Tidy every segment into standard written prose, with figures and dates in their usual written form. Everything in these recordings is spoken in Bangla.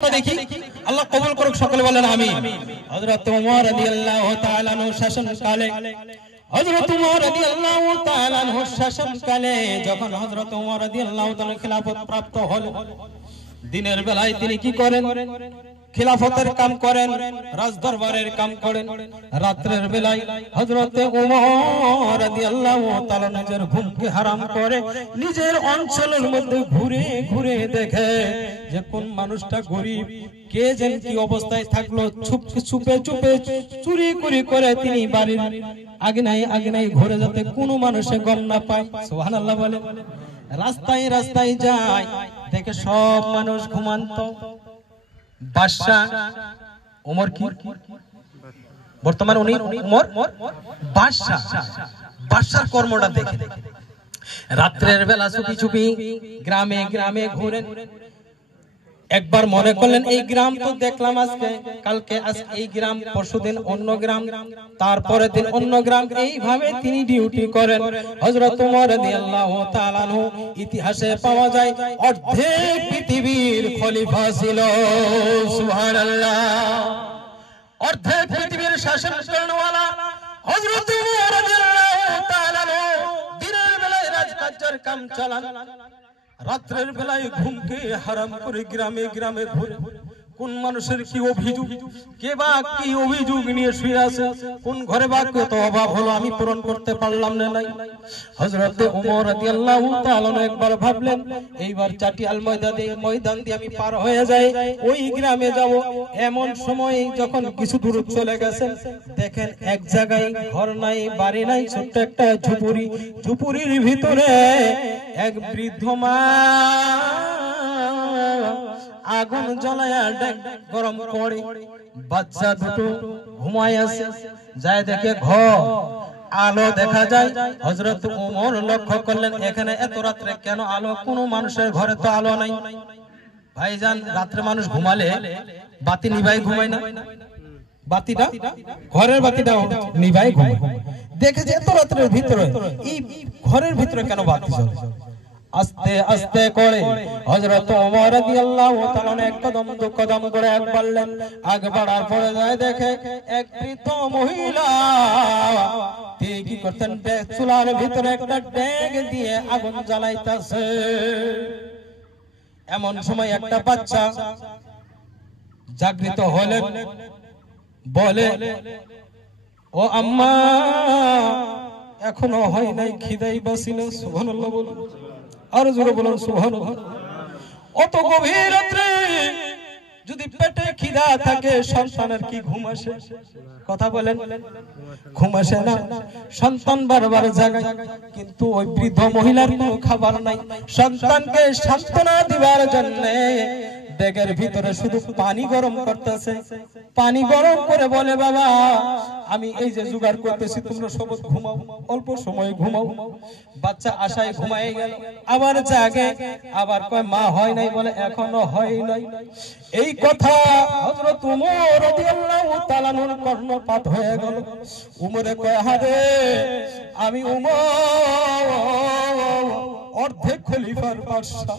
দেখি আল্লাহ কবুল করুক, সকলে বলেন আমিন। হযরত ওমর রাদিয়াল্লাহু তাআলা আনহু শাসনকালে শাসনকালে যখন হযরত ওমর রাদিয়াল্লাহু তাআলা খিলাফত প্রাপ্ত হলেন, দিনের বেলায় তিনি কি করেন? খিলাফতের কাম করেন, রাজদরবারের কাম করেন। রাতের বেলায় হযরত ওমর রাদিয়াল্লাহু তাআলা নিজের ঘুমকে হারাম করে নিজের অঞ্চলের মধ্যে ঘুরে ঘুরে দেখে যে কোন মানুষটা গরিব, কে যেন কি অবস্থায় থাকলো, চুপে চুপে চুরি করে তিনি বাড়ির আগনাই ঘুরে যাতে কোনো মানুষে গম না পায়। সুবহানাল্লাহ বলে। রাস্তায় রাস্তায় যায়, দেখে সব মানুষ ঘুমান্ত। বাদশা ওমর কি বর্তমান উনি ওমর বাদশার কর্মটা দেখে রাত্রের বেলা চুপি চুপি গ্রামে গ্রামে ঘুরেন। একবার মনে করলেন এই গ্রাম তো দেখলাম আজকে, কালকে এই গ্রাম, পরশুদিন অন্য গ্রাম, তারপরের দিন অন্য গ্রাম, এইভাবে তিনি ডিউটি করেন। হযরত ওমর রাদিয়াল্লাহু তাআলা আনহু ইতিহাসে পাওয়া যায় অর্ধেক পৃথিবীর খলিফা ছিল। সুবহানাল্লাহ। অর্ধেক পৃথিবীর শাসন করেনওয়ালা হযরত ওমর রাদিয়াল্লাহু তাআলা আনহু দিনের বেলায় রাজকার্যের কাম চালান, রাত্রের বেলায় ঘুমকে হারাম করে গ্রামে গ্রামে ঘুরে কোন মানুষের কি অভিযোগ, কে বা কি অভিযোগ নিয়ে শুয়ে আছে, কোন ঘরে বা কত অভাব হলো আমি পূরণ করতে পারলাম না। নাই হযরত ওমর রাদিয়াল্লাহু তাআলা একবার ভাবলেন এইবার চাটিয়াল ময়দান দিয়ে আমি পার হয়ে যাই, ওই গ্রামে যাব। এমন সময় যখন কিছু দূর চলে গেছেন, দেখেন এক জায়গায় ঘর নাই, বাড়ি নাই, ছোট্ট একটা ঝুপড়ির ভিতরে এক বৃদ্ধ মা আগুন জ্বালায়া গরম করে, বাচ্চা দুটো ঘুমায় আছে। যায় দেখে ঘর আলো দেখা যায়। হযরত ওমর লক্ষ্য করলেন এখানে এত রাত্রে কেন আলো, কোনো মানুষের ঘরে তো আলো নাই। ভাইজান, রাত্রে মানুষ ঘুমালে বাতি নিভাই ঘুমায় না? বাতিটা, ঘরের বাতিটা নিভাই ঘুমায়। দেখে যে এত রাত্রের ভিতরে এই ঘরের ভিতরে কেন বাতি জ্বলে? আস্তে আস্তে করে হযরত ওমর রাদিয়াল্লাহু তাআলা এক কদম করে আগ বাড়লেন। আগ বাড়ার পরে যায় দেখে এক বৃদ্ধ মহিলা তিনি কি করতেন, চুলার ভিতরে একটা ডেক দিয়ে আগুন জ্বালাইতেছে। এমন সময় একটা বাচ্চা জাগৃত হলেন, বলে ও আম্মা, এখনো হয় নাই, খিদাই বাসিল। সুবহানাল্লাহ বলুন, আর জোরে বলুন সুবহানাল্লাহ। অত গভীর রাত্রে যদি পেটে খিদা থাকে, সন্তানের কি ঘুম আসে? কথা বলেন, ঘুম আসে না। সন্তান বারবার জাগায়, কিন্তু ওই বৃদ্ধ মহিলার কোনো খাবার নাই। সন্তানকে সান্ত্বনা দিবার জন্য ব্যাগের ভিতরে শুধু পানি গরম করতেছে। পানি গরম করে বলে, বাবা আমি এই যে জোগাড় করতেছি, তোমরা সব ঘুমাও, অল্প সময় ঘুমাও। বাচ্চা আশায় ঘুমায় গেল, আবার জাগে, আবার কয় মা হয় নাই, বলে এখনো হয় নাই। এই কথা হযরত ওমর রাদিয়াল্লাহু তাআলা আনহুর কর্ণপাত হয়ে গেল। ওমরে কয়, আরে আমি ওমর অর্ধেক খলিফার বাদশা,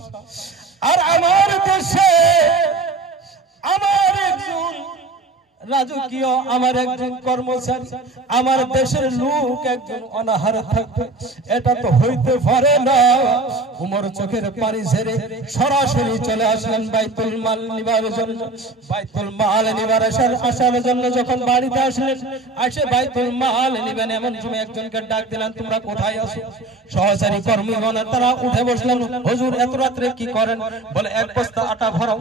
আর আমার দেশে আমার একজন রাজকীয়, আমার একজন কর্মচারী, আমার দেশের লোক একজন অনাহার থাকবে, এটা তো হইতে পারে না। ওমর চোখের পানি ঝেড়ে সরাসরি চলে আসলেন বাইতুল মাল নিবার জন্য। বাইতুল মাল নিবার আসার জন্য যখন বাড়িতে আসলেন, আসে বাইতুল মাল নিবেন, এমন সময় একজনকে ডাক দিলেন, তোমরা কোথায় আছো? সহচারী কর্মীগণ তারা উঠে বসলেন, হুজুর এত রাত্রে কি করেন? বলে এক বস্তা আটা ভরাও।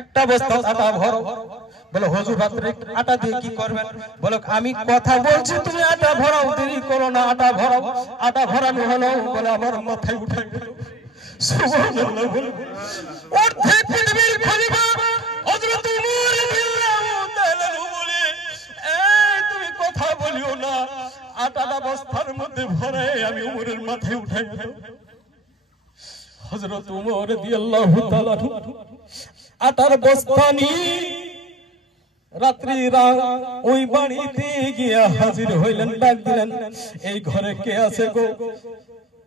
একটা বস্তা আটা ভরো। বলে হুজুর রাত্রে আটা দিয়ে কি করবেন? বলে আমি কথা বলছি, তুমি আটা ভরাও, দেরি করো না, আটা ভরাও। আটা ভরানো হলো, বলে আমার মাথায় উঠাই দিল। সুবহানাল্লাহ। অর্ধেক পৃথিবীর খলিফা হযরত ওমর রাদিয়াল্লাহু তাআলা বলে, এই তুমি কথা বলিও না, আটাটা বস্তার মধ্যে ভরে আমি ওমরের মাথায় উঠাই দিল। হযরত ওমর রাদিয়াল্লাহু তাআলা আটার বস্তা নিয়ে রাত্রি ওই বাড়িতে গিয়া হাজির হইলেন। ডাক দিলেন, এই ঘরে কে আছে গো?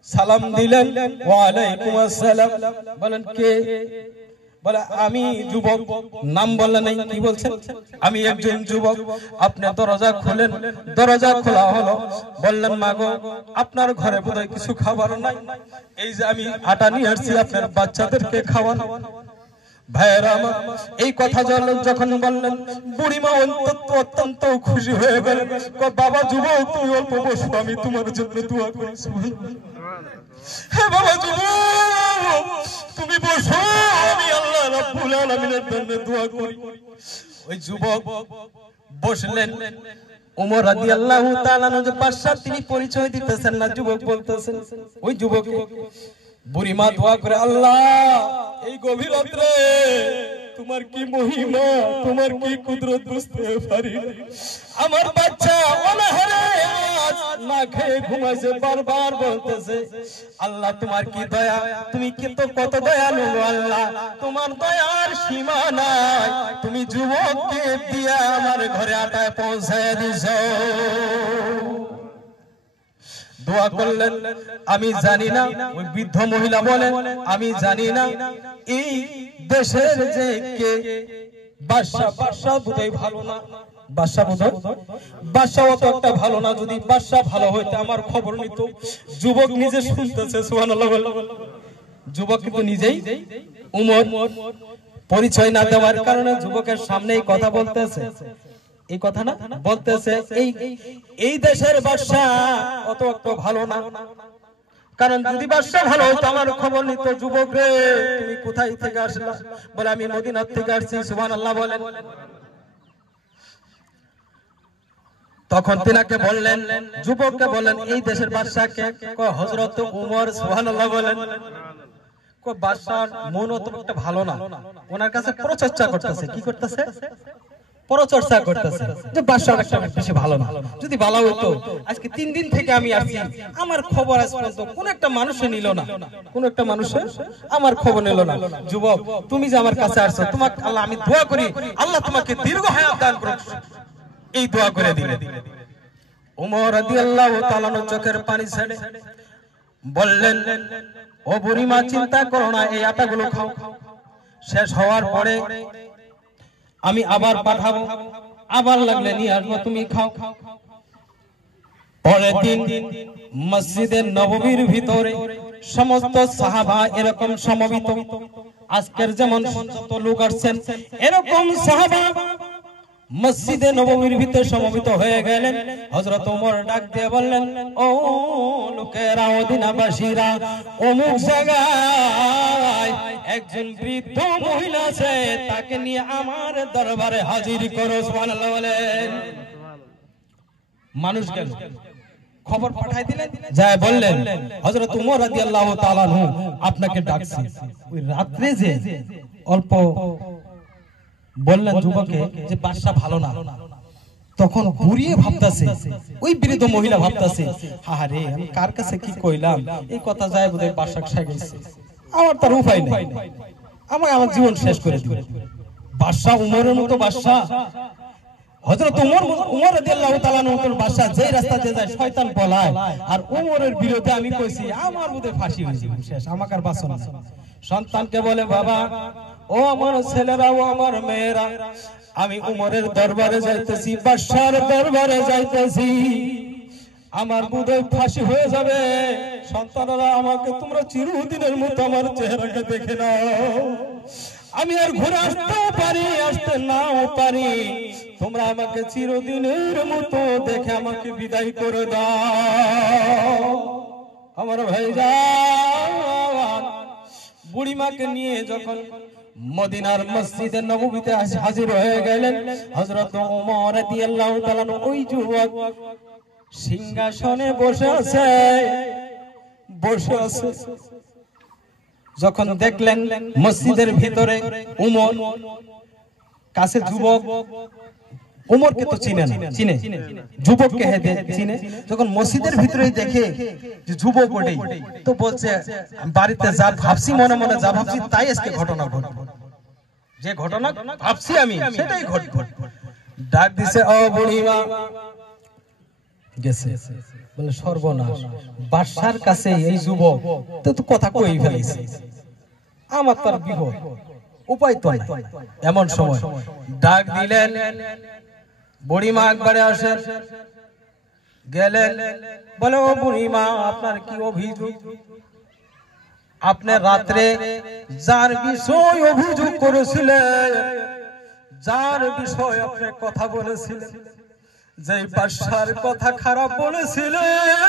সালাম দিলেন, ওয়া আলাইকুম আসসালাম। বলেন কে? বলে আমি যুবক, নাম বললেন নাই, কি বলছেন? আমি একজন যুবক। আপনি দরজা খুলেন, দরজা খোলা হলো। বললেন মা গো, আপনার ঘরে বোধহয় কিছু খাবার নাই, এই যে আমি আটা নিয়ে আসছি আপনার বাচ্চাদেরকে খাওয়ান। ভাইয়েরা আমার, এই কথা যখন বললেন, বুড়িমা অত্যন্ত খুশি হয়ে গেলেন। বাবা যুবক, তুমি অল্প বসো, আমি তোমার জন্য দোয়া করি। হ্যাঁ বাবা যুবক, তুমি বসো, আমি আল্লাহ রাব্বুল আলামিনের জন্য দোয়া করি। ওই যুবক বসলেন। ওমর রাদিয়াল্লাহু তাআলা যে বাদশা, তিনি পরিচয় দিতেছেন না, যুবক বলতেছেন। ওই যুবক বুড়িমা দোয়া করে, আল্লাহ এই গভীর রাত্রে তোমার কি মহিমা, তোমার কি কুদরত বুঝতে পারি। আমার বাচ্চা অনাহারে আজ না খেয়ে ঘুমাইছে, বারবার বলতেছে আল্লাহ তোমার কি দয়া, তুমি কিন্তু কত দয়ালু আল্লাহ, তোমার দয়ার সীমা নাই, তুমি যুবককে দিয়া আমার ঘরে আটায় পৌঁছায় দিছো। দোয়া করলেন। আমি জানি না, ওই বৃদ্ধ মহিলা বলেন, আমি জানি না এই দেশের যে কে বাদশা বোধহয় ভালো না, বাদশা অত একটা ভালো না। যদি বাদশা ভালো হইতে আমার খবর নিত। যুবক নিজে শুনতেছে, সুবহানাল্লাহ। যুবক কিন্তু নিজেই, উমর পরিচয় না দেওয়ার কারণে যুবকের সামনেই কথা বলতেছে। এই কথা না বলতেছে, এই দেশের বাদশা অত একটা ভালো না, কারণ যদি বাদশা ভালো হতো আমার খবর নিত। যুবক রে, তুমি কোথায় থেকে আসলা? বলে আমি মদিনা থেকে আসছি। সুবহানাল্লাহ বলেন। তখন তিনাকে বললেন, যুবককে বললেন, এই দেশের বাদশাকে? হযরত উমর। সুবহানাল্লাহ বলেন। বাদশার মন অত একটা ভালো না, ওনার কাছে প্রচেষ্টা করতেছে। কি করতেছে? পরচর্চা করতেছে যে বাদশার একটা বেশি ভালো না। যদি ভালো হতো, আজকে 3 দিন থেকে আমি আসছি, আমার খবর আজ পর্যন্ত কোন একটা মানুষে নিল না, কোন একটা মানুষে আমার খবর নিল না। যুবক, তুমি যে আমার কাছে আসছো, তোমাকে আল্লাহ, আমি দোয়া করি আল্লাহ তোমাকে দীর্ঘ হায়াত দান করুক, এই দোয়া করে দিলেন। ওমর রাদিয়াল্লাহু তাআলা চোখের পানি ছেড়ে বললেন, ও বুড়িমা, চিন্তা করো না, এই আটাগুলো খাও, শেষ হওয়ার পরে আমি আবার পাঠাবো, আবার লাগলে নিয়ে আসবো, তুমি খাও। পরের দিন মসজিদে নববীর ভিতরে সমস্ত সাহাবা এরকম সমবেত, আজকের যেমন যত লোক আসছেন এরকম সাহাবা মসজিদে নববীর ভিতরে সমবেত হয়ে গেলেন। হযরত ওমর ডাক দিয়ে বললেন, ও লোকেরা, মদিনাবাসীরা, অমুক জায়গায় একজন বৃদ্ধ মহিলা আছে, তাকে নিয়ে আমার দরবারে হাজির করো। সুবহানাল্লাহ বলেন। মানুষ গেল, খবর পাঠাই দিলেন, যায় বললেন, হযরত ওমর রাদিয়াল্লাহু তাআলা আনহু আপনাকে ডাকছে। ওই রাত্রে যে অল্প বললেন যুবকে যে বাদশা ভালো না, তখন ঘুরিয়ে ভাবতাছে, ওই বৃদ্ধ মহিলা ভাবতাছে, আরে আমি কার কাছে কি কইলাম, এই কথা যায় বোধহয় বাদশা খাই গেছে, আমার তার উপায় নেই, আমার জীবন শেষ করে দিবে। বাদশা উমরের মতো বাদশা, হযরত উমর রাদিয়াল্লাহু তাআলা নতুন বাদশা, যেই রাস্তা দিয়ে যায় শয়তান পলায়, আর উমরের বিরুদ্ধে আমি কইছি আমার বোধহয় ফাঁসি হয়ে যাবে, শেষ, আমাকে আর বাঁচো না। সন্তানকে বলে, বাবা, ও আমার ছেলেরা, ও আমার মেয়েরা, আমি উমরের দরবারে যাইতেছি, বাদশার দরবারে যাইতেছি, আমার বোধহয় ফাঁসি হয়ে যাবে। সন্তানরা, আমাকে তোমরা চিরদিনের মতো আমার চেহারাকে দেখে নাও, আমি আর ঘুরে আসতেও পারি, আসতে নাও পারি, তোমরা আমাকে চিরদিনের মতো দেখে আমাকে বিদায় করে দাও। আমার ভাইজান বুড়িমাকে নিয়ে যখন মদিনার মসজিদে নববীতে হাজির হয়ে গেলেন, হযরত ওমর রাদিয়াল্লাহু তাআলা ওই যুবক সিংহাসনে বসে আছে। যখন দেখলেন মসজিদের ভিতরে উমর, কাছে যুবক, উমরকে তো চিনে না, চিনে যুবককে চিনে, যখন মসজিদের ভিতরে দেখে যে যুবক ওটাই, তো বলছে, বাড়িতে যা ভাবছি, মনে মনে যা ভাবছি তাই আজকে ঘটনা ঘটবে, যে ঘটনা ভাবছি আমি সেটাই ঘটবে। ডাক দিছে, ও বুড়িমা। গেছে, বলে সর্বনাশ, বাদশার কাছে এই যুবক তো কথা কই ফেলেছে, আমার তার বিপদ, উপায় তো নাই। এমন সময় ডাক দিলেন, বুড়িমা একবারে আসেন। গেলেন, বলে ও বুড়িমা, আপনার কি অভিযোগ? আপনি রাত্রে যার বিষয় অভিযোগ করেছিলেন, যার বিষয় আপনি কথা বলেছিলেন, যে বাদশার কথা খারাপ বলেছিলেন,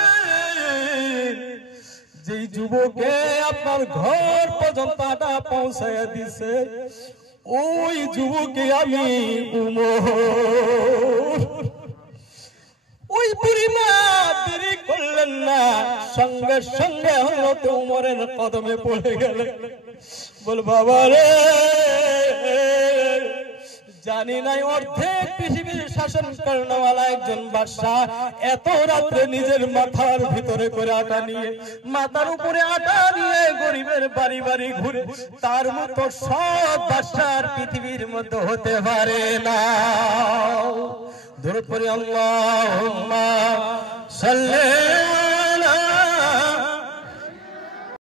যে যুবকে আপনার ঘর পর্যন্ত আটা পৌঁছাইয়া দিছে, ওই যুবকে আমি উমর। ওই বুড়িমা দেরি করলেন না, সঙ্গে সঙ্গে হযরত উমরের কদমে পড়ে গেলেন। বল বাবা রে, জানি নাই অর্ধেক পৃথিবীর শাসন করনেওয়ালা একজন বাদশা এত রাত্রে নিজের মাথার ভিতরে করে আটা নিয়ে, মাথার উপরে আটা নিয়ে গরিবের বাড়ি বাড়ি ঘুরে, তার মতো সব বাদশার পৃথিবীর মধ্যে হতে পারে না। দরুদ পড়ি আল্লাহুম্মা সাল্লি